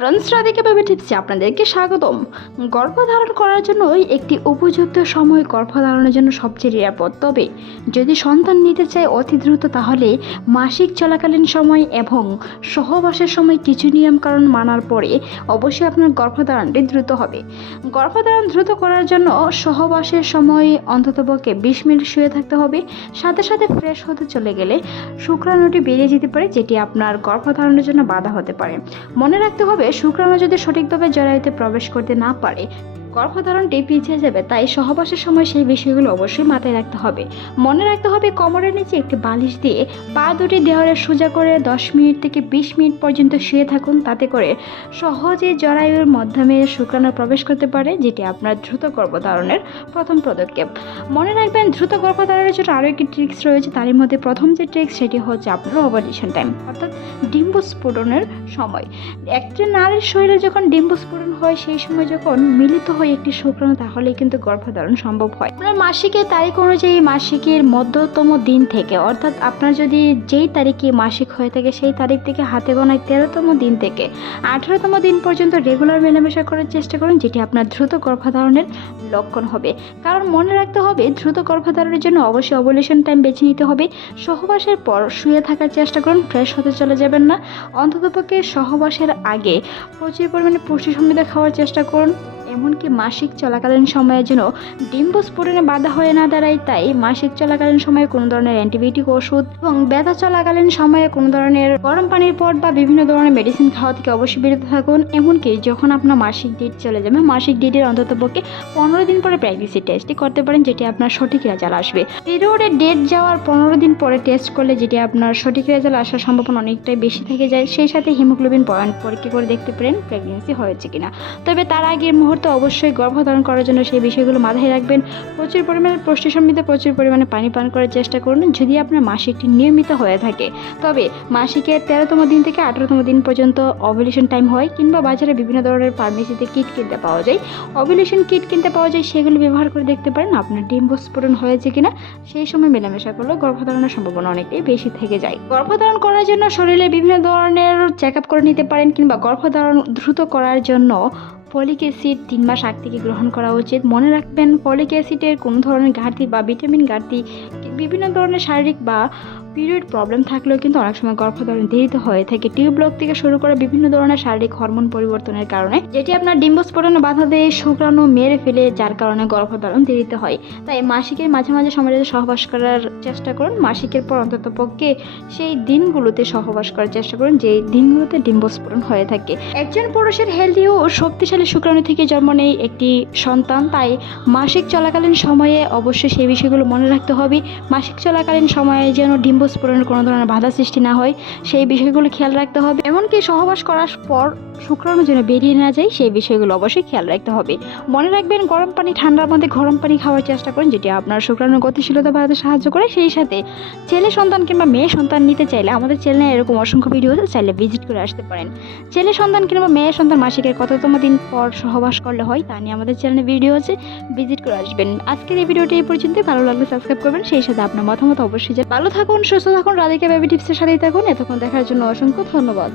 Friends Radhika baby টিপসে আপনাদেরকে স্বাগতম। গর্ভধারণ করার জন্য একটি উপযুক্ত সময় গর্ভধারণের জন্য সবচেয়ে নিরাপদ। তবে যদি সন্তান নিতে চায় অতি দ্রুত তাহলে মাসিক চলাকালীন সময় এবং সহবাসের সময় কিছু নিয়মকানুন মানার পরে অবশ্যই আপনার গর্ভধারণটি দ্রুত হবে। গর্ভধারণ দ্রুত করার জন্য সহবাসের সময় অন্ততপক্ষে বিশ মিনিট শুয়ে থাকতে হবে। সাথে সাথে ফ্রেশ হতে চলে গেলে শুক্রাণুটি বেরিয়ে যেতে পারে, যেটি আপনার গর্ভধারণের জন্য বাধা হতে পারে। মনে রাখতে হবে শুক্রাণু যদি সঠিকভাবে জরায়ুতে প্রবেশ করতে না পারে গর্ভধারণটি পিছিয়ে যাবে, তাই সহবাসের সময় সেই বিষয়গুলো অবশ্যই মাথায় রাখতে হবে। মনে রাখতে হবে কোমরের নিচে একটি বালিশ দিয়ে পা দুটি দেওয়ালে সোজা করে দশ মিনিট থেকে বিশ মিনিট পর্যন্ত শুয়ে থাকুন, তাতে করে সহজে জরায়ুর মাধ্যমে শুক্রাণু প্রবেশ করতে পারে, যেটি আপনার দ্রুত গর্ভধারণের প্রথম পদক্ষেপ। মনে রাখবেন, দ্রুত গর্ভধারণের জন্য আরও একটি ট্রিক্স রয়েছে, তারই মধ্যে প্রথম যে ট্রিক্স সেটি হচ্ছে আপনার ওভারিশন টাইম অর্থাৎ ডিম্ব স্ফুটনের সময়। একটি নারীর শরীরে যখন ডিম্ব স্ফুটন হয়, সেই সময় যখন মিলিত হয় একটি শুক্রাণু তাহলেই কিন্তু গর্ভধারণ সম্ভব হয়। আপনার মাসিকের তারিখ অনুযায়ী মাসিকের মধ্যতম দিন থেকে, অর্থাৎ আপনার যদি যেই তারিখে মাসিক হয়ে থাকে, সেই তারিখ থেকে হাতে গোনায় তেরোতম দিন থেকে আঠারোতম দিন পর্যন্ত রেগুলার মেলামেশা করার চেষ্টা করুন, যেটি আপনার দ্রুত গর্ভধারণের লক্ষণ হবে। কারণ মনে রাখতে হবে, দ্রুত গর্ভধারণের জন্য অবশ্যই অবলেশন টাইম বেছে নিতে হবে। সহবাসের পর শুয়ে থাকার চেষ্টা করুন ফ্রেশ হতে চলে যাবেন না। অন্ততপক্ষে সহবাসের আগে প্রচুর পরিমাণে পুষ্টি সমৃদ্ধ খাওয়ার চেষ্টা করুন। এমনকি মাসিক চলাকালীন সময়ের জন্য ডিম্ব স্ফুটনে বাধা হয়ে না দাঁড়ায়, তাই মাসিক চলাকালীন সময়ে কোনো ধরনের অ্যান্টিবায়োটিক ওষুধ এবং ব্যথা চলাকালীন সময়ে কোনো ধরনের গরম পানির পট বা বিভিন্ন ধরনের মেডিসিন খাওয়া থেকে অবশ্যই বিরত থাকুন। এমনকি যখন আপনার মাসিক ডেট চলে যাবে, মাসিক ডেটের অন্ততপক্ষে পনেরো দিন পরে প্রেগনেন্সি টেস্টটি করতে পারেন, যেটি আপনার সঠিক রেজাল্ট আসবে। পিরিয়ডের ডেট যাওয়ার পনেরো দিন পরে টেস্ট করলে যেটি আপনার সঠিক রেজাল্ট আসার সম্ভাবনা অনেকটাই বেশি থেকে যায়। সেই সাথে হিমোগ্লোবিন পয়েন্ট পরীক্ষা করে দেখতে পারেন প্রেগনেন্সি হয়েছে কিনা। তবে তার আগের মুহূর্তে অবশ্যই গর্ভধারণ করার জন্য সেই বিষয়গুলো মাথায় রাখবেন। প্রচুর পরিমাণে পুষ্টি সমৃদ্ধ প্রচুর পরিমাণে পানি পান করার চেষ্টা করুন যদি আপনার মাসিকটি নিয়মিত হয়ে থাকে। তবে মাসিকের তেরোতম দিন থেকে আঠারোতম দিন পর্যন্ত অভুলেশন টাইম হয় কিংবা বাজারে বিভিন্ন ধরনের ফার্মেসিতে কিট কিনতে পাওয়া যায়। অভুলেশন কিট কিনতে পাওয়া যায় সেগুলো ব্যবহার করে দেখতে পারেন আপনার ডিম্ব স্ফুটন হয়েছে কিনা। সেই সময় মেলামেশা করলে গর্ভধারণের সম্ভাবনা অনেকটাই বেশি থেকে যায়। গর্ভধারণ করার জন্য শরীরে বিভিন্ন ধরনের চেক আপ করে নিতে পারেন কিংবা গর্ভধারণ দ্রুত করার জন্য ফলিক অ্যাসিড তিন মাস আগ থেকে গ্রহণ করা উচিত। মনে রাখবেন, ফলিক অ্যাসিডের কোনো ধরনের ঘাটতি বা ভিটামিন ঘাটতি, বিভিন্ন ধরনের শারীরিক বা পিরিয়ড প্রবলেম থাকলেও কিন্তু অনেক সময় গর্ভধারণ দেরিতে হয়ে থাকে। টিউব ব্লক থেকে শুরু করে বিভিন্ন ধরনের শারীরিক হরমোন পরিবর্তনের কারণে যেটি আপনার ডিম্বস্ফোটনে বাধা দেয় শুক্রাণু মেরে ফেলে, যার কারণে গর্ভধারণ দেরিতে হয়। তাই মাসিকের মাঝে মাঝে সময় সহবাস করার চেষ্টা করুন। মাসিকের পর অন্তত পক্ষে সেই দিনগুলোতে সহবাস করার চেষ্টা করুন যে দিনগুলোতে ডিম্বস্ফোরণ হয়ে থাকে। একজন পুরুষের হেলদি ও শক্তিশালী শুক্রাণু থেকে জন্ম নেয় একটি সন্তান, তাই মাসিক চলাকালীন সময়ে অবশ্যই সেই বিষয়গুলো মনে রাখতে হবে। মাসিক চলাকালীন সময়ে যেন ডিম্বস্ফোরণের কোনো ধরনের বাধা সৃষ্টি না হয়, সেই বিষয়গুলো খেয়াল রাখতে হবে। এমনকি সহবাস করার পর শুক্রাণু যেন বেরিয়ে না যায় সেই বিষয়গুলো অবশ্যই খেয়াল রাখতে হবে। মনে রাখবেন, গরম পানি ঠান্ডার মধ্যে গরম পানি খাওয়ার চেষ্টা করুন, যেটি আপনার শুক্রাণুর গতিশীলতা বাড়াতে সাহায্য করে। সেই সাথে ছেলে সন্তান কিংবা মেয়ে সন্তান নিতে চাইলে আমাদের চ্যানেলে এরকম অসংখ্য ভিডিও চাইলে ভিজিট করে আসতে পারেন। ছেলে সন্তান কিংবা মেয়ে সন্তান মাসিকের কততম দিন পর সহবাস করলে হয়, তা নিয়ে আমাদের চ্যানেলে ভিডিও আছে, ভিজিট করে আসবেন। আজকের এই ভিডিওটি এই পর্যন্ত ভালো লাগলে সাবস্ক্রাইব করবেন, সেই সাথে আপনার মতামত অবশ্যই ভালো থাকুন সুস্থ থাকুন রাধিকা বেবি টিপসের সাথেই থাকুন। এতক্ষণ দেখার জন্য অসংখ্য ধন্যবাদ।